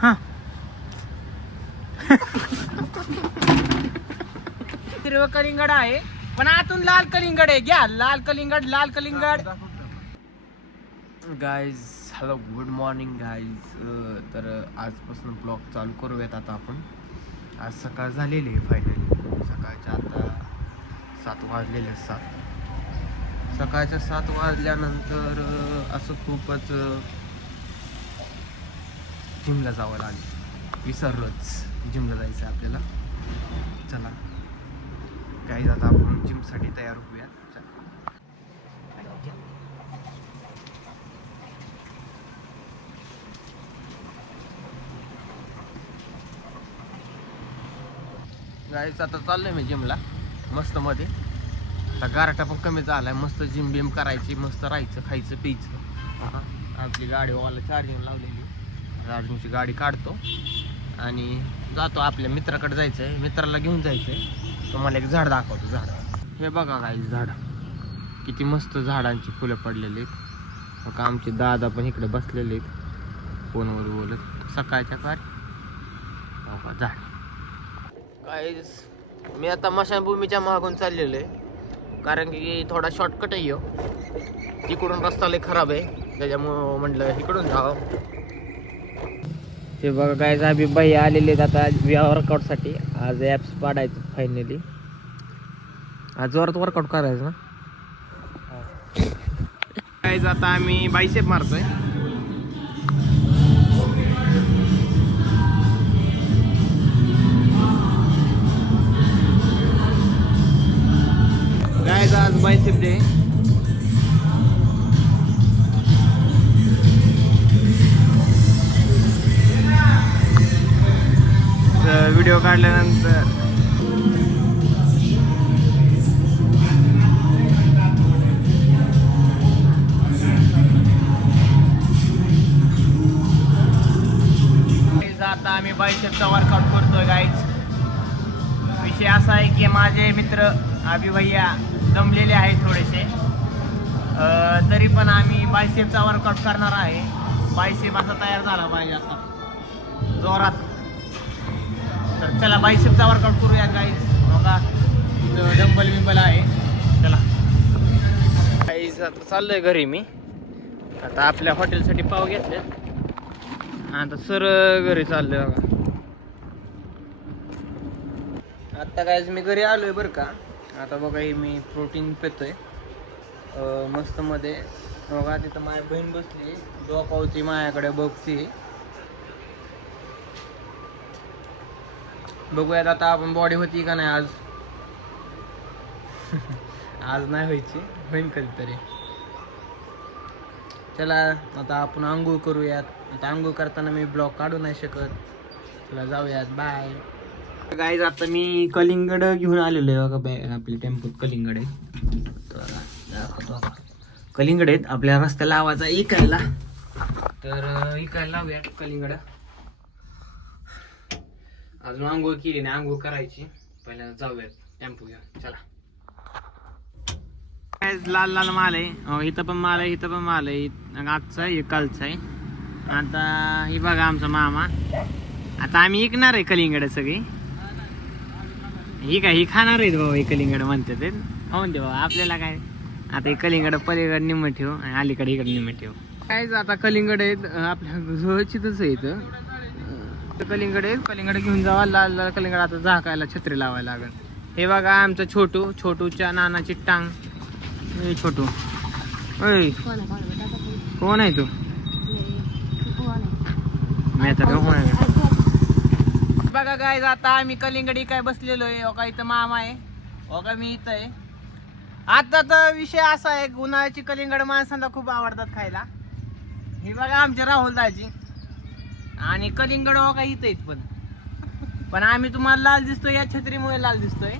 हा हिरवं कलिंगड आहे पण आतून लाल कलिंगड आहे. घ्या लाल कलिंगड, लाल कलिंगड. Guys hello, good morning guys. तर आजपासून ब्लॉग चालू करूयात आता आपण. आज सकाळ झालेली आहे फायनली. सकाळच्या आता 7 वाजलेले आहेत. 7 सकाळच्या 7 वाजल्यानंतर असं खूपच जिमला जावं लागेल. विसरलोच जिमला जायचं आपल्याला. चला गाईज आता आपण जिमसाठी तयार होऊयात. गाईज आता चाललोय मी जिमला मस्त मध्ये. आता गारठा पण कमी झालाय. मस्त जिम बिम करायची, मस्त राहायचं, खायचं प्यायचं. आपली गाडी वाला चार्जिंग लावलेली. चार्जिंगची गाडी काढतो आणि जातो. आपल्या मित्राकडे जायचं आहे, मित्राला घेऊन जायचं आहे. तुम्हाला एक झाड दाखवतो. झाड हे बघा गाईज, झाड किती मस्त झाडांची फुलं पडलेली आहेत. मग आमचे दादा पण इकडे बसलेले आहेत फोनवर बोलत सकाळच्या कार. हो झाड गाईज. मी आता मशानभूमीच्या मागून चाललेलो आहे कारण की थोडा शॉर्टकट आहे हो. इकडून रस्ता लय खराब आहे त्याच्यामुळं म्हटलं इकडून जावं. ते बघा गाईज, आम्ही बाई आलेले आहेत आता वर्कआउटसाठी. आज ॲप्स पाडायचं फायनली. आज जोरात वर्कआउट करायचं ना गाईज. आता आम्ही बायसेप मारतोय. गाईज आज बायसेप डे. व्हिडिओ काढल्यानंतर आता आम्ही बायसेपचा वर्कआउट करतोय गाईज. विषय असा आहे की माझे मित्र अभि भैया दमलेले आहेत थोडेसे. तरी पण आम्ही बायसेपचा वर्कआउट करणार आहे. बायसेप असा तयार झाला पाहिजे आता जोरात. तर चला बायसेपचा वर्कआउट करूया गाईज. बघा इथं डंबल बिंबल आहे. चला गाईज आता चाललोय घरी मी. आता आपल्या हॉटेलसाठी पाव घेतले. आता सर घरी चाललोय बघा. आता गाईज मी घरी आलोय बरं का. आता बघा हे मी प्रोटीन पितोय मस्त मध्ये. बघा तिथं माझी बहीण बसली डोकावती माझ्याकडे बघती. बघूयात आता आपण बॉडी होती का नाही आज. आज नाही व्हायची, होईन कधीतरी. चला आता आपण आंघोळ करूयात. आता आंघोळ करताना मी ब्लॉग काढू नाही शकत. चला जाऊयात, बाय गाईज. आता मी कलिंगड घेऊन आलेलो आहे बघा. बॅग आपल्या टेम्पोत कलिंगड आहे. तर कलिंगड आहेत आपल्या रस्त्याला आवाजा इकायला. तर इकायला लावूयात कलिंगड. अजून आंघोळ केली नाही, आंघोळ करायची. पहिल्यांदा जाऊयात टेम्पो घेऊन. चला लाल लाल माल आहे. इथं पण माल आहे, इथं पण माल आहे. आजचा आहे, कालचा आहे. आता ही बघा आमचा मामा. आता आम्ही इकणार आहे कलिंगड सगळी. ही काय ही खाणार आहेत बाबा. ही कलिंगड म्हणते ते खाऊन दे बाबा आपल्याला काय. आता हे कलिंगड पलीकडे निम्म ठेव आणि अलीकडे इकडे निम्म ठेव. कायच आता कलिंगड आहेत आपल्या जवळचीच आहे इथं. कलिंगड आहेत, कलिंगड घेऊन जावा. लाल लाल कलिंगड. आता झाकायला छत्री लावायला लागेल. हे बघा आमचं छोटू. छोटूच्या नानाची टांग. छोटू ओय कोण आहे तू. मी आता कोण आहे बघा गाईज. आता आम्ही कलिंगडी काय बसलेलो आहे. ओ का इथं मामा आहे, ओ का मी इथं आहे. आता तर विषय असा आहे उन्हाळ्याची कलिंगड माणसांना खूप आवडतात खायला. ही बघा आमचे राहुल दाजी. आणि कलिंगड हो का इथं आहेत पण आम्ही तुम्हाला लाल दिसतोय या छत्रीमुळे लाल दिसतोय.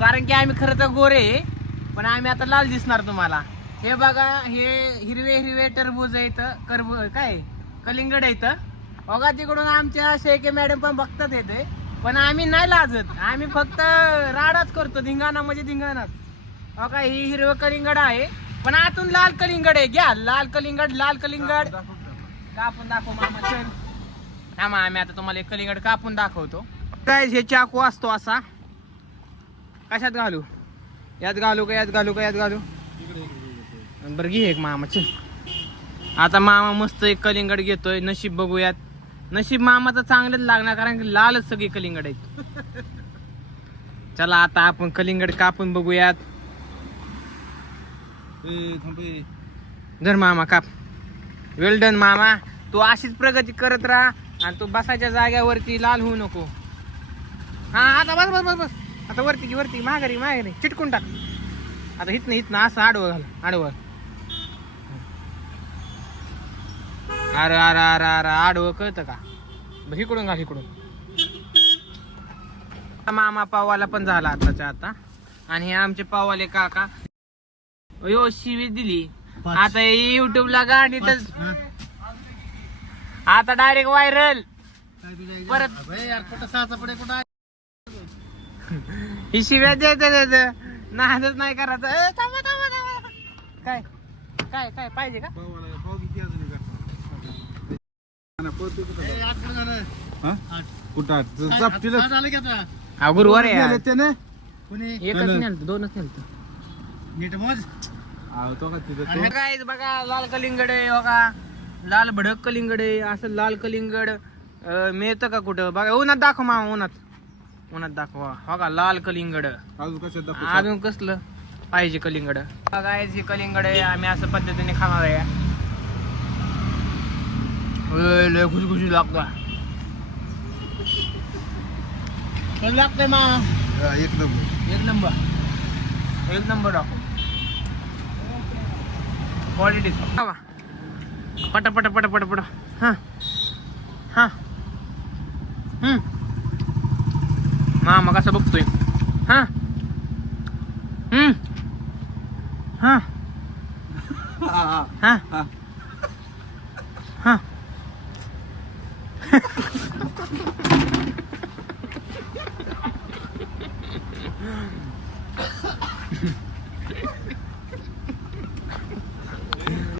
कारण की आम्ही खरं तर गोरे आहे पण आम्ही आता लाल दिसणार तुम्हाला. हे बघा हे हिरवे हिरवे टरबूज आहे इथं. काय कलिंगड आहे इथं. बघा तिकडून आमच्या शेके मॅडम पण बघतात येते. पण आम्ही नाही लाजत. आम्ही फक्त राडाच करतो. धिंगाणा म्हणजे धिंगाणाच. बघा ही हिरवं कलिंगड आहे पण आतून लाल कलिंगड आहे. घ्या लाल कलिंगड, लाल कलिंगड. कापून दाखव मामा. चल हा मग आम्ही आता तुम्हाला एक कलिंगड कापून दाखवतो. काय हे चाकू असतो असा, कशात घालू, यात घालू का यात घालू का यात घालू, बरं घे एक मामा चल. आता मामा मस्त एक कलिंगड घेतोय. नशीब बघूयात, नशीब मामाचं चांगलंच लागणार कारण की लालच सगळी कलिंगड आहेत. चला आता आपण कलिंगड कापून बघूयात. धर मामा काप. वेल डन मामा, तू अशीच प्रगती करत राहा आणि तू बसायच्या जाग्यावरती लाल होऊ नको. हा आता बस बस बस बस, आता वरती वरती माघारी माघारी चिटकून टाक. आता हितनं असं आडवं घाल, आडवं. अरे अरे अरे अरे आडवं कळतं का, इकडून घाल इकडून. मामा पावाला पण झाला आताच्या आता. आणि हे आमचे पाववाले काका यो शिवी दिली. आता युट्यूबला गाणी तर आता डायरेक्ट व्हायरल परत. ही शिव्या द्यायचं नादच नाही करायचं. थांबा थांबा थांबा. काय काय काय पाहिजे का? गुरुवार आहे, एकच नेलत दोनच नेलत. काय बघा लाल कलिंगड आहे बघा, लाल भडक कलिंगड आहे. असं लाल कलिंगड मिळतं का कुठं? बघा उन्हात दाखव मामा, उन्हात दाखवा. बघा लाल कलिंगड. अजून कसलं पाहिजे कलिंगड? बघा हे कलिंगड आहे, आम्ही असं पद्धतीने खाणार आहे. लय खुशी लागतो. लागतंय मा एक नंबर एक नंबर दाखव. क्वालिटी पटा पटा पटा पटा पटा. हा हा मामा कसं बघतोय. हा हा हा हा